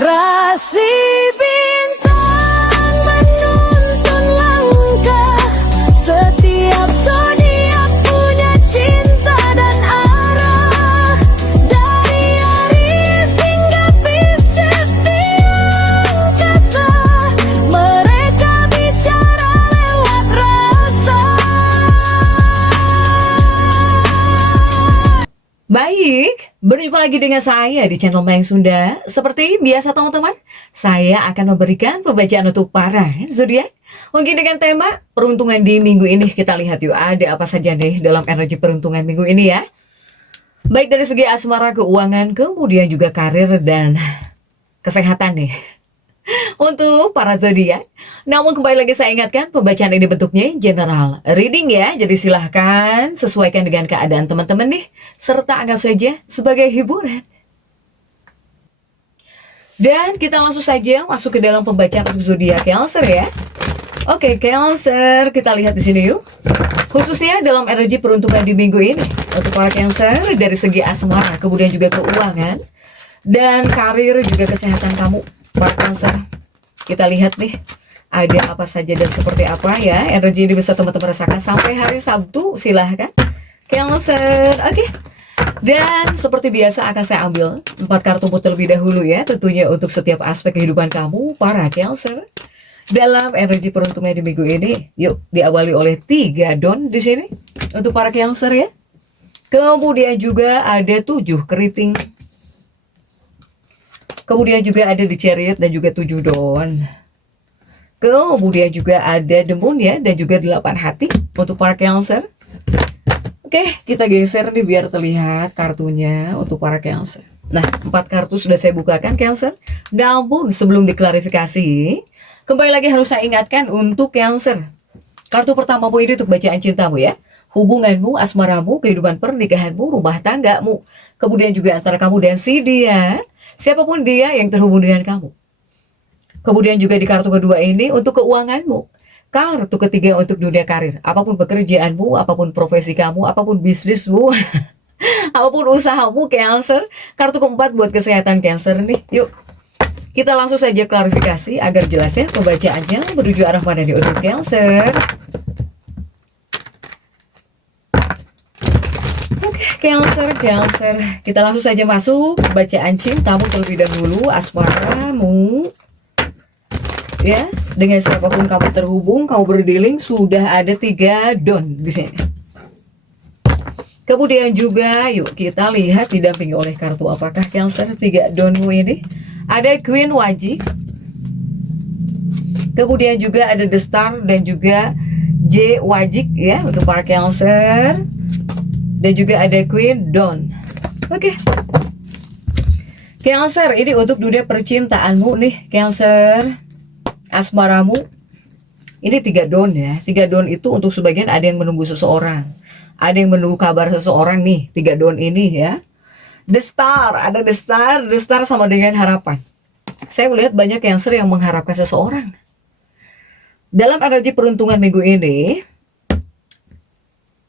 Rasi bintang menuntun langkah, setiap zodiak punya cinta dan arah. Dari Aries hingga Pisces di angkasa, mereka bicara lewat rasa. Baik, berjumpa lagi dengan saya di channel Mayang Sunda. Seperti biasa teman-teman, saya akan memberikan pembacaan untuk para zodiak. Mungkin dengan tema peruntungan di minggu ini, kita lihat yuk ada apa saja nih dalam energi peruntungan minggu ini ya. Baik dari segi asmara, keuangan, kemudian juga karir dan kesehatan nih. Untuk para zodiak. Namun kembali lagi saya ingatkan, pembacaan ini bentuknya general reading ya. Jadi silahkan sesuaikan dengan keadaan teman-teman nih, serta anggap saja sebagai hiburan. Dan kita langsung saja masuk ke dalam pembacaan untuk zodiak Cancer ya. Oke, Cancer, kita lihat di sini yuk. Khususnya dalam energi peruntungan di minggu ini untuk para Cancer dari segi asmara, kemudian juga keuangan dan karir juga kesehatan kamu. Para Cancer, kita lihat nih ada apa saja dan seperti apa ya energi ini bisa teman-teman rasakan sampai hari Sabtu. Silahkan Cancer. Oke. Dan seperti biasa akan saya ambil 4 kartu terlebih dahulu ya, tentunya untuk setiap aspek kehidupan kamu para Cancer dalam energi peruntungan di minggu ini. Yuk diawali oleh 3 don di sini untuk para Cancer ya. Kemudian juga ada 7 keriting. Kemudian juga ada di Chariot dan juga 7 don. Kemudian juga ada The Moon ya, dan juga 8 hati untuk para Cancer. Oke, kita geser nih biar terlihat kartunya untuk para Cancer. Nah, 4 kartu sudah saya bukakan Cancer. Namun sebelum diklarifikasi, kembali lagi harus saya ingatkan untuk Cancer. Kartu pertamamu ini untuk bacaan cintamu ya. Hubunganmu, asmaramu, kehidupan pernikahanmu, rumah tanggamu. Kemudian juga antara kamu dan si dia. Siapapun dia yang terhubung dengan kamu. Kemudian juga di kartu kedua ini untuk keuanganmu. Kartu ketiga untuk dunia karir. Apapun pekerjaanmu, apapun profesi kamu, apapun bisnismu, apapun usahamu Cancer. Kartu keempat buat kesehatan Cancer nih. Yuk kita langsung saja klarifikasi agar jelas ya pembacaannya menuju arah mana nih untuk Cancer. Cancer, kita langsung saja masuk bacaan cintamu terlebih dahulu, asmaramu ya, dengan siapapun kamu terhubung, kamu berdealing, sudah ada 3 don di sini. Kemudian juga yuk kita lihat didampingi oleh kartu apakah Cancer 3 donmu ini. Ada Queen Wajik, kemudian juga ada The Star dan juga J Wajik ya untuk para Cancer. Dan juga ada Queen Dawn. Oke. Cancer, ini untuk dunia percintaanmu nih Cancer. Asmaramu. Ini 3 don ya. 3 don itu untuk sebagian ada yang menunggu seseorang. Ada yang menunggu kabar seseorang nih. 3 don ini ya. The Star, ada The Star. The Star sama dengan harapan. Saya melihat banyak Cancer yang mengharapkan seseorang. Dalam energi peruntungan minggu ini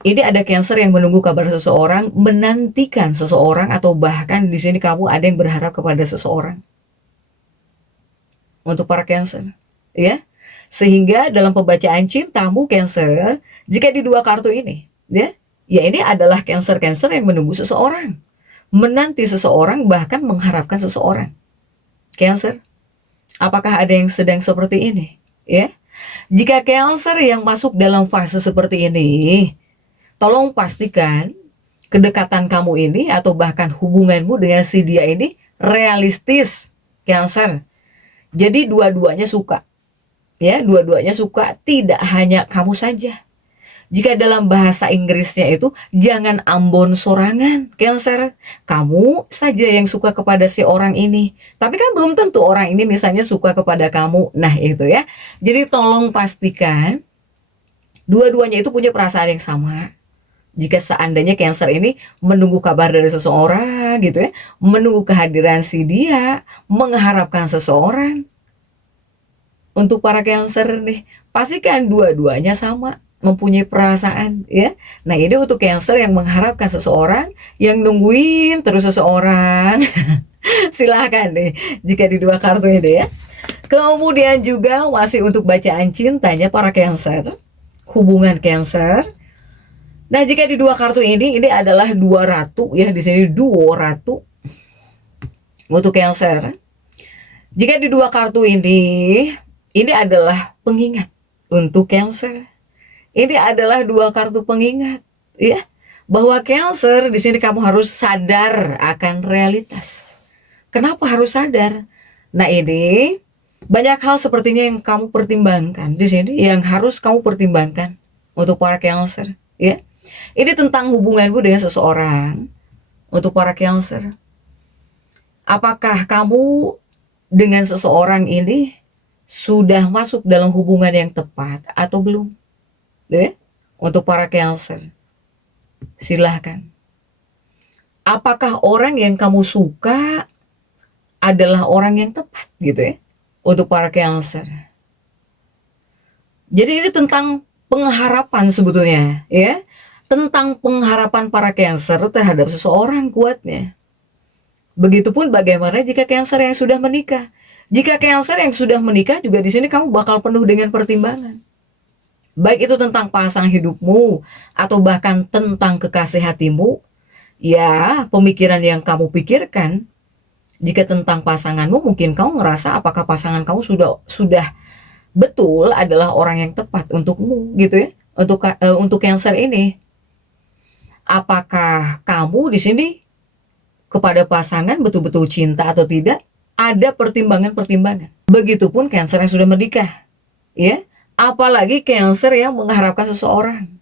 ada Cancer yang menunggu kabar seseorang, menantikan seseorang, atau bahkan di sini kamu ada yang berharap kepada seseorang. Untuk para Cancer, ya. Sehingga dalam pembacaan cintamu Cancer, jika di 2 kartu ini, ya ini adalah Cancer yang menunggu seseorang, menanti seseorang, bahkan mengharapkan seseorang. Cancer, apakah ada yang sedang seperti ini? Ya, jika Cancer yang masuk dalam fase seperti ini, tolong pastikan kedekatan kamu ini atau bahkan hubunganmu dengan si dia ini realistis Cancer. Jadi dua-duanya suka. Ya, dua-duanya suka, tidak hanya kamu saja. Jika dalam bahasa Inggrisnya itu jangan ambon sorangan Cancer. Kamu saja yang suka kepada si orang ini. Tapi kan belum tentu orang ini misalnya suka kepada kamu. Nah, itu ya. Jadi tolong pastikan dua-duanya itu punya perasaan yang sama. Jika seandainya Cancer ini menunggu kabar dari seseorang gitu ya, menunggu kehadiran si dia, mengharapkan seseorang. Untuk para Cancer nih, pastikan dua-duanya sama, mempunyai perasaan ya. Nah, ini untuk Cancer yang mengharapkan seseorang, yang nungguin terus seseorang. Silahkan nih jika di dua kartu ini ya. Kemudian juga masih untuk bacaan cintanya para Cancer, hubungan Cancer. Nah, jika di dua kartu ini adalah dua ratu ya, di sini duo ratu untuk Cancer. Jika di dua kartu ini adalah pengingat untuk Cancer. Ini adalah dua kartu pengingat ya, bahwa Cancer di sini kamu harus sadar akan realitas. Kenapa harus sadar? Nah, ini banyak hal sepertinya yang kamu pertimbangkan di sini, yang harus kamu pertimbangkan untuk para Cancer ya. Ini tentang hubunganmu dengan seseorang untuk para Cancer. Apakah kamu dengan seseorang ini sudah masuk dalam hubungan yang tepat atau belum? Ya? Untuk para Cancer, silahkan. Apakah orang yang kamu suka adalah orang yang tepat gitu ya? Untuk para Cancer. Jadi ini tentang pengharapan sebetulnya ya. Tentang pengharapan para Cancer terhadap seseorang kuatnya. Begitupun bagaimana jika Cancer yang sudah menikah. Jika Cancer yang sudah menikah juga di sini kamu bakal penuh dengan pertimbangan. Baik itu tentang pasangan hidupmu atau bahkan tentang kekasih hatimu. Ya, pemikiran yang kamu pikirkan. Jika tentang pasanganmu mungkin kamu ngerasa apakah pasangan kamu sudah betul adalah orang yang tepat untukmu gitu ya. Untuk Cancer ini. Apakah kamu di sini kepada pasangan betul-betul cinta atau tidak? Ada pertimbangan-pertimbangan. Begitupun Cancer yang sudah menikah, ya. Apalagi Cancer yang mengharapkan seseorang.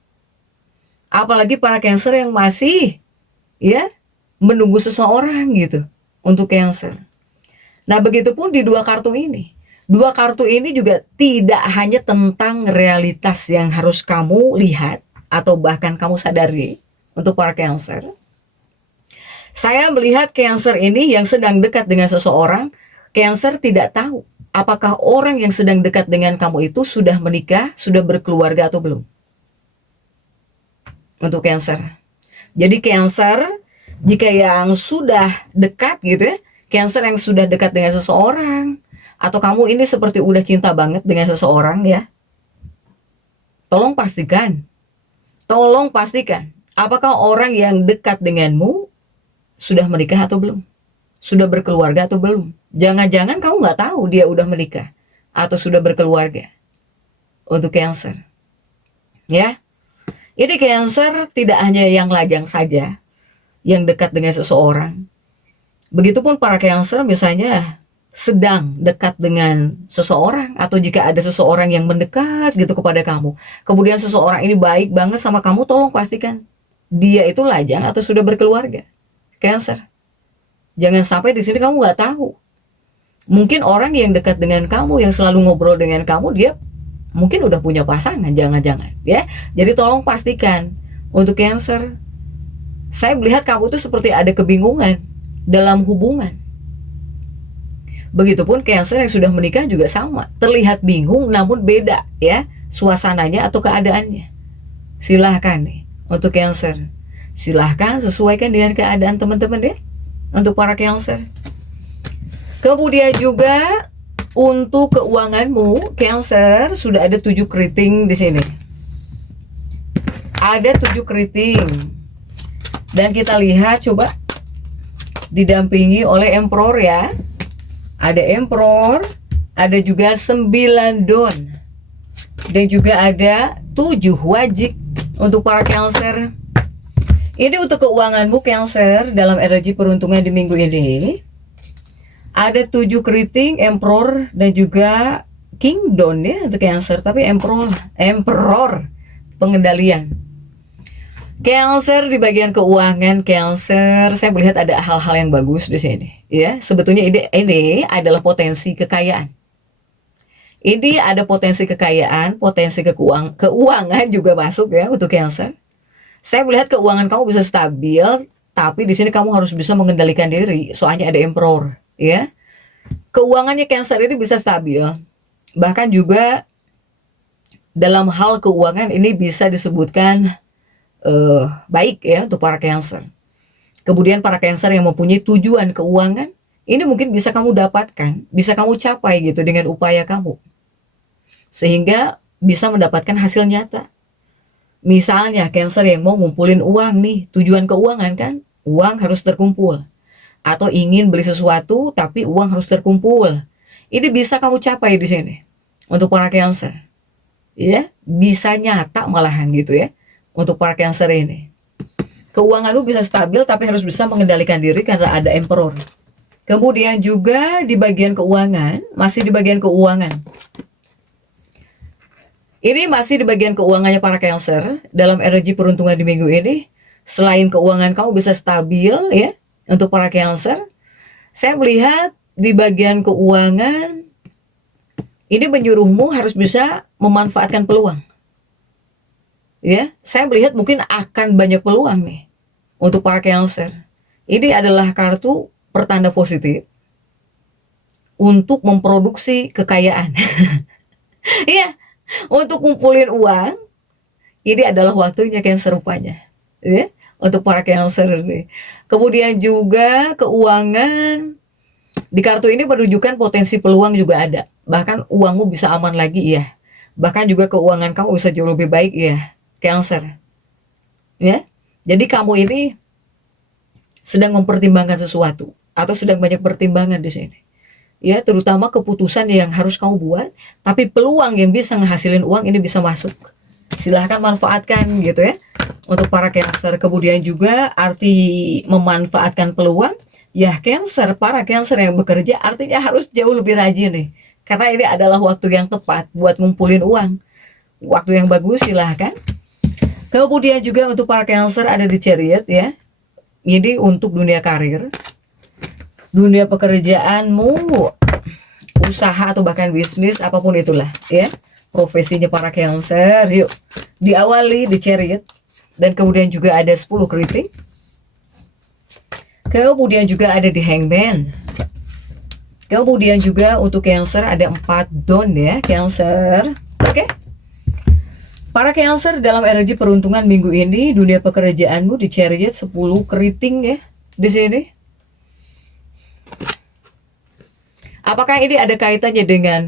Apalagi para Cancer yang masih, ya, menunggu seseorang gitu untuk Cancer. Nah, begitupun di dua kartu ini. Dua kartu ini juga tidak hanya tentang realitas yang harus kamu lihat atau bahkan kamu sadari. Untuk para Cancer, saya melihat Cancer ini yang sedang dekat dengan seseorang. Cancer tidak tahu apakah orang yang sedang dekat dengan kamu itu sudah menikah, sudah berkeluarga atau belum. Untuk Cancer. Jadi Cancer, jika yang sudah dekat gitu ya, Cancer yang sudah dekat dengan seseorang, atau kamu ini seperti udah cinta banget dengan seseorang ya, tolong pastikan. Apakah orang yang dekat denganmu sudah menikah atau belum? Sudah berkeluarga atau belum? Jangan-jangan kamu nggak tahu dia udah menikah atau sudah berkeluarga. Untuk Cancer. Ya, ini Cancer tidak hanya yang lajang saja, yang dekat dengan seseorang. Begitupun para Cancer misalnya sedang dekat dengan seseorang, atau jika ada seseorang yang mendekat gitu kepada kamu. Kemudian seseorang ini baik banget sama kamu, tolong pastikan dia itu lajang atau sudah berkeluarga. Cancer. Jangan sampai di sini kamu nggak tahu. Mungkin orang yang dekat dengan kamu, yang selalu ngobrol dengan kamu, dia mungkin udah punya pasangan, jangan-jangan ya. Jadi tolong pastikan untuk Cancer. Saya melihat kamu itu seperti ada kebingungan dalam hubungan. Begitupun Cancer yang sudah menikah juga sama. Terlihat bingung namun beda ya suasananya atau keadaannya. Silahkan nih untuk Cancer. Silahkan sesuaikan dengan keadaan teman-teman deh. Untuk para Cancer. Kemudian juga untuk keuanganmu, Cancer, sudah ada 7 keriting di sini. Ada 7 keriting. Dan kita lihat coba didampingi oleh Emperor ya. Ada Emperor, ada juga 9 Don. Dan juga ada 7 wajik untuk para Cancer. Ini untuk keuanganmu Cancer dalam energi peruntungan di minggu ini. Ada 7 keriting, Emperor, dan juga King Don ya untuk Cancer. Tapi Emperor pengendalian. Cancer di bagian keuangan Cancer, saya melihat ada hal-hal yang bagus di sini. Ya, sebetulnya ini adalah potensi kekayaan. Ini ada potensi kekayaan, potensi keuangan juga masuk ya untuk Cancer. Saya melihat keuangan kamu bisa stabil, tapi di sini kamu harus bisa mengendalikan diri. Soalnya ada Emperor, ya. Keuangannya Cancer ini bisa stabil. Bahkan juga dalam hal keuangan ini bisa disebutkan baik ya untuk para Cancer. Kemudian para Cancer yang mempunyai tujuan keuangan, ini mungkin bisa kamu dapatkan, bisa kamu capai gitu dengan upaya kamu. Sehingga bisa mendapatkan hasil nyata. Misalnya Cancer yang mau ngumpulin uang nih, tujuan keuangan kan, uang harus terkumpul. Atau ingin beli sesuatu tapi uang harus terkumpul. Ini bisa kamu capai di sini. Untuk para Cancer. Ya, bisa nyata malahan gitu ya. Untuk para Cancer ini. Keuangan lu bisa stabil tapi harus bisa mengendalikan diri karena ada Emperor. Kemudian juga di bagian keuangan, masih di bagian keuangan. Ini masih di bagian keuangannya para Cancer. Dalam energi peruntungan di minggu ini, selain keuangan kamu bisa stabil ya, untuk para Cancer, saya melihat di bagian keuangan, ini menyuruhmu harus bisa memanfaatkan peluang. Ya, saya melihat mungkin akan banyak peluang nih untuk para Cancer. Ini adalah kartu pertanda positif untuk memproduksi kekayaan. Iya, untuk kumpulin uang, ini adalah waktunya Cancer rupanya. Ya, untuk para Cancer ini. Kemudian juga keuangan, di kartu ini menunjukkan potensi peluang juga ada. Bahkan uangmu bisa aman lagi ya. Bahkan juga keuangan kamu bisa jauh lebih baik ya, Cancer. Ya. Jadi kamu ini sedang mempertimbangkan sesuatu atau sedang banyak pertimbangan di sini. Ya, terutama keputusan yang harus kamu buat, tapi peluang yang bisa ngehasilin uang ini bisa masuk. Silahkan manfaatkan gitu ya. Untuk para Cancer. Kemudian juga arti memanfaatkan peluang, ya Cancer, para Cancer yang bekerja artinya harus jauh lebih rajin nih. Karena ini adalah waktu yang tepat buat ngumpulin uang. Waktu yang bagus silahkan. Kemudian juga untuk para Cancer ada di Chariot ya. Jadi untuk dunia karir, dunia pekerjaanmu, usaha atau bahkan bisnis apapun itulah ya. Profesinya para Cancer, yuk diawali di Chariot. Dan kemudian juga ada 10 kritik. Kemudian juga ada di Hangman. Kemudian juga untuk Cancer ada 4 Don ya, Cancer. Oke. Para Cancer dalam energi peruntungan minggu ini, dunia pekerjaanmu di Chariot 10 keriting ya di sini. Apakah ini ada kaitannya dengan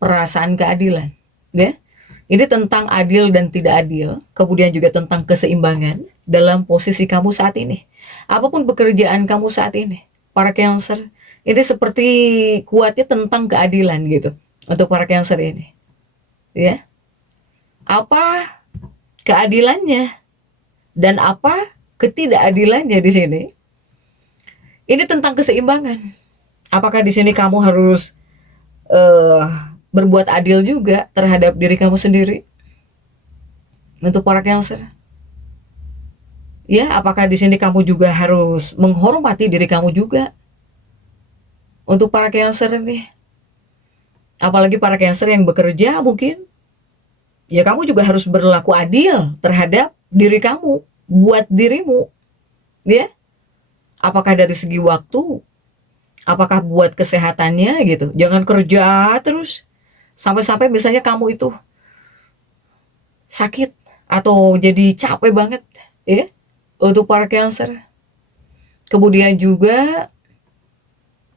perasaan keadilan? Ya. Ini tentang adil dan tidak adil, kemudian juga tentang keseimbangan dalam posisi kamu saat ini. Apapun pekerjaan kamu saat ini, para Cancer, ini seperti kuatnya tentang keadilan gitu untuk para Cancer ini. Ya. Apa keadilannya dan apa ketidakadilannya di sini? Ini tentang keseimbangan. Apakah di sini kamu harus berbuat adil juga terhadap diri kamu sendiri? Untuk para Cancer. Ya, apakah di sini kamu juga harus menghormati diri kamu juga? Untuk para Cancer nih. Apalagi para Cancer yang bekerja mungkin. Ya kamu juga harus berlaku adil terhadap diri kamu, buat dirimu. Ya. Apakah dari segi waktu? Apakah buat kesehatannya gitu? Jangan kerja terus. Sampai-sampai misalnya kamu itu sakit atau jadi capek banget ya untuk para Cancer. Kemudian juga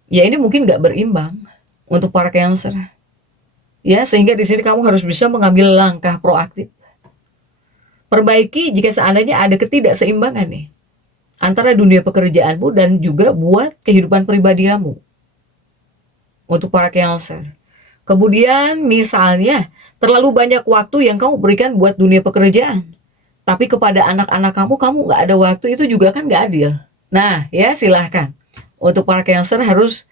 ya ini mungkin nggak berimbang untuk para Cancer. Ya, sehingga di sini kamu harus bisa mengambil langkah proaktif. Perbaiki jika seandainya ada ketidakseimbangan nih antara dunia pekerjaanmu dan juga buat kehidupan pribadi kamu. Untuk para Cancer. Kemudian misalnya terlalu banyak waktu yang kamu berikan buat dunia pekerjaan, tapi kepada anak-anak kamu nggak ada waktu, itu juga kan nggak adil. Nah ya silahkan untuk para Cancer harus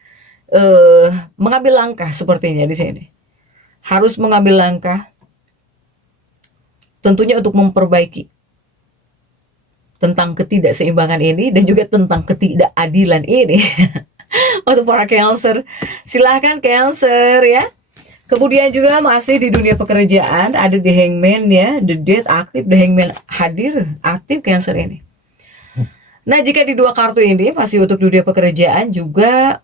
mengambil langkah sepertinya di sini. Harus mengambil langkah tentunya untuk memperbaiki tentang ketidakseimbangan ini dan juga tentang ketidakadilan ini. Untuk para Cancer, silahkan Cancer ya. Kemudian juga masih di dunia pekerjaan ada The Hangman ya, The Death aktif, The Hangman hadir aktif Cancer ini. Nah jika di dua kartu ini masih untuk dunia pekerjaan juga,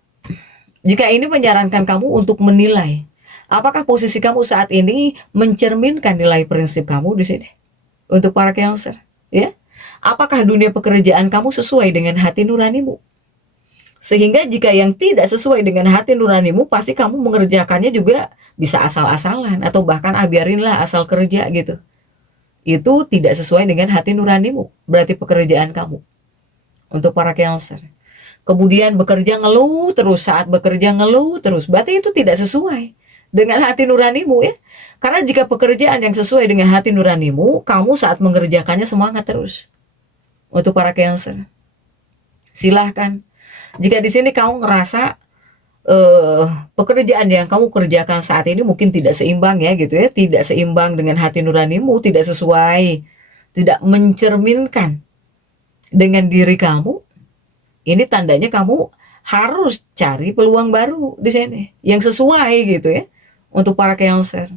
jika ini menyarankan kamu untuk menilai apakah posisi kamu saat ini mencerminkan nilai prinsip kamu di sini. Untuk para Cancer ya, apakah dunia pekerjaan kamu sesuai dengan hati nuranimu? Sehingga jika yang tidak sesuai dengan hati nuranimu, pasti kamu mengerjakannya juga bisa asal-asalan, atau bahkan biarinlah asal kerja gitu. Itu tidak sesuai dengan hati nuranimu, berarti pekerjaan kamu. Untuk para Cancer. Kemudian bekerja ngeluh terus, saat bekerja ngeluh terus, berarti itu tidak sesuai dengan hati nuranimu ya. Karena jika pekerjaan yang sesuai dengan hati nuranimu, kamu saat mengerjakannya semangat terus. Untuk para Cancer, silahkan. Jika di sini kamu ngerasa pekerjaan yang kamu kerjakan saat ini mungkin tidak seimbang ya gitu ya, tidak seimbang dengan hati nuranimu, tidak sesuai, tidak mencerminkan dengan diri kamu, ini tandanya kamu harus cari peluang baru di sini yang sesuai gitu ya untuk para Cancer.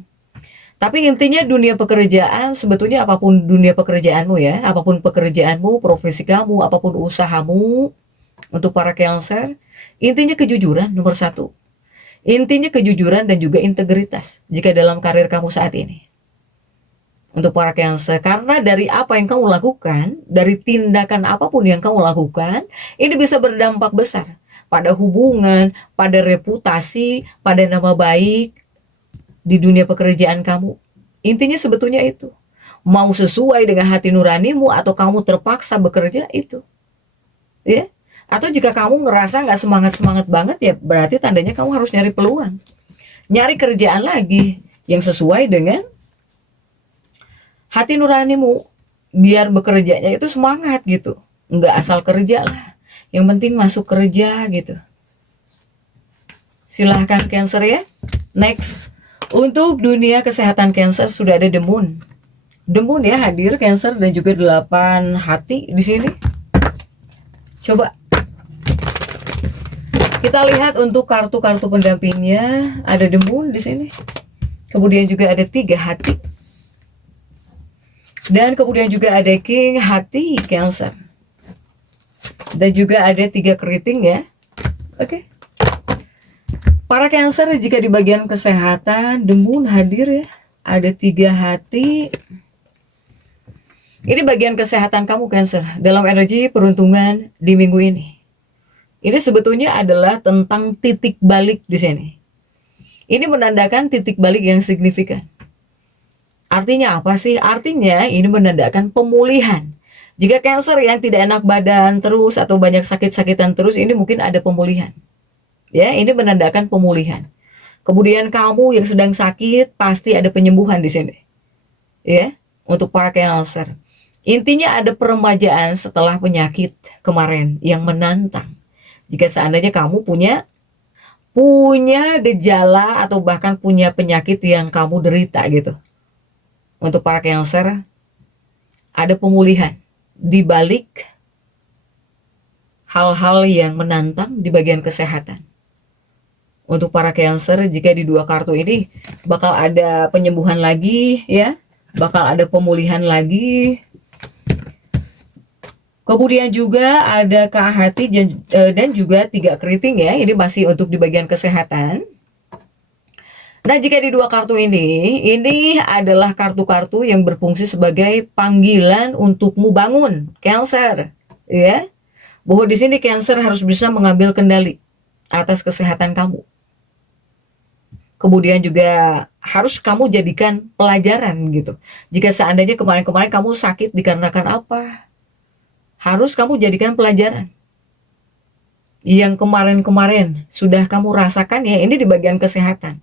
Tapi intinya dunia pekerjaan, sebetulnya apapun dunia pekerjaanmu ya, apapun pekerjaanmu, profesi kamu, apapun usahamu, untuk para Cancer, intinya kejujuran nomor 1. Intinya kejujuran dan juga integritas jika dalam karir kamu saat ini. Untuk para Cancer, karena dari apa yang kamu lakukan, dari tindakan apapun yang kamu lakukan, ini bisa berdampak besar pada hubungan, pada reputasi, pada nama baik di dunia pekerjaan kamu. Intinya sebetulnya itu. Mau sesuai dengan hati nuranimu atau kamu terpaksa bekerja itu. Ya. Atau jika kamu ngerasa nggak semangat-semangat banget, ya berarti tandanya kamu harus nyari peluang. Nyari kerjaan lagi yang sesuai dengan hati nuranimu. Biar bekerjanya itu semangat gitu. Nggak asal kerja lah. Yang penting masuk kerja gitu. Silahkan Cancer ya. Next. Untuk dunia kesehatan Cancer sudah ada The Moon. The Moon ya hadir Cancer dan juga 8 hati di sini. Coba kita lihat untuk kartu-kartu pendampingnya, ada The Moon di sini. Kemudian juga ada 3 hati. Dan kemudian juga ada King hati Cancer. Dan juga ada 3 keriting ya. Oke. Para Cancer jika di bagian kesehatan, The Moon hadir ya. Ada 3 hati. Ini bagian kesehatan kamu Cancer dalam energi peruntungan di minggu ini. Ini sebetulnya adalah tentang titik balik di sini. Ini menandakan titik balik yang signifikan. Artinya apa sih? Artinya ini menandakan pemulihan. Jika Cancer yang tidak enak badan terus atau banyak sakit-sakitan terus, ini mungkin ada pemulihan. Ya, ini menandakan pemulihan. Kemudian kamu yang sedang sakit, pasti ada penyembuhan di sini. Ya, untuk para Cancer. Intinya ada peremajaan setelah penyakit kemarin yang menantang. Jika seandainya kamu punya gejala atau bahkan punya penyakit yang kamu derita gitu. Untuk para Cancer, ada pemulihan di balik hal-hal yang menantang di bagian kesehatan. Untuk para Cancer, jika di 2 kartu ini bakal ada penyembuhan lagi ya, bakal ada pemulihan lagi. Kemudian juga ada Kak hati dan juga 3 keriting ya. Ini masih untuk di bagian kesehatan. Nah, jika di 2 kartu ini adalah kartu-kartu yang berfungsi sebagai panggilan untukmu bangun, Cancer, ya. Bahwa di sini Cancer harus bisa mengambil kendali atas kesehatan kamu. Kemudian juga harus kamu jadikan pelajaran gitu. Jika seandainya kemarin-kemarin kamu sakit dikarenakan apa? Harus kamu jadikan pelajaran. Yang kemarin-kemarin sudah kamu rasakan ya, ini di bagian kesehatan.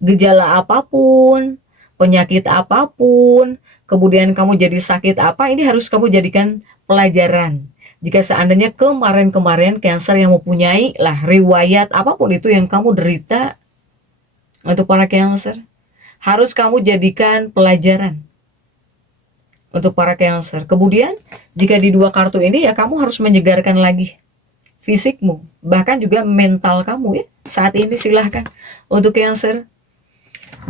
Gejala apapun, penyakit apapun, kemudian kamu jadi sakit apa, ini harus kamu jadikan pelajaran. Jika seandainya kemarin-kemarin Cancer yang mempunyai lah riwayat apapun itu yang kamu derita, untuk para Cancer, harus kamu jadikan pelajaran. Untuk para Cancer. Kemudian jika di 2 kartu ini ya kamu harus menyegarkan lagi fisikmu, bahkan juga mental kamu ya. Saat ini silahkan untuk Cancer.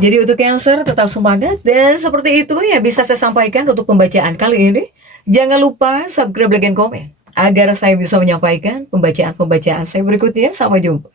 Jadi untuk Cancer tetap semangat, dan seperti itu ya bisa saya sampaikan untuk pembacaan kali ini. Jangan lupa subscribe, like, dan komen agar saya bisa menyampaikan pembacaan-pembacaan saya berikutnya. Sampai jumpa.